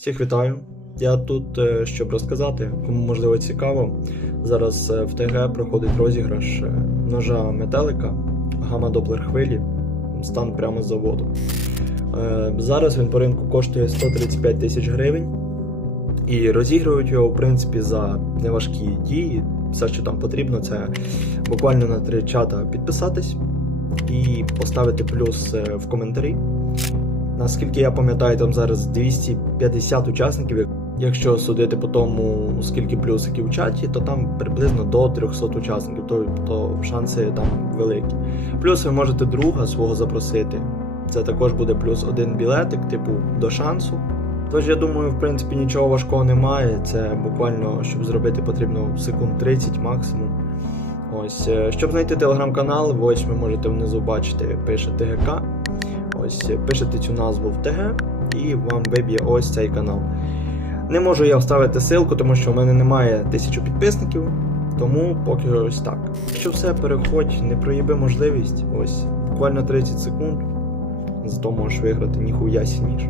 Всіх вітаю. Я тут, е, щоб розказати, кому можливо цікаво. Зараз е, в ТГ проходить розіграш е, ножа метелика гама Доплер хвилі, стан прямо з заводу. Зараз він по ринку коштує 135 тисяч гривень. І розігрують його, в принципі, за неважкі дії. Все, що там потрібно, це буквально на три чата підписатись і поставити плюс в коментарі. Наскільки я пам'ятаю, там зараз 250 учасників. Якщо судити по тому, скільки плюсиків в чаті, то там приблизно до 300 учасників, то, то шанси там великі. Плюс ви можете друга свого запросити. Це також буде плюс один білетик, типу, до шансу. Тож я думаю, в принципі, нічого важкого немає. Це буквально, щоб зробити, потрібно секунд 30 максимум. Ось, е, щоб знайти телеграм-канал, ось ви можете внизу бачити, пише ТГК. Ось пишете цю назву в ТГ і вам виб'є ось цей канал. Не можу я вставити ссылку, тому що в мене немає тисячу підписників, тому поки ось так. Якщо все, переходь, не проїби можливість, ось буквально 30 секунд, зато можеш виграти ніхуя сніж.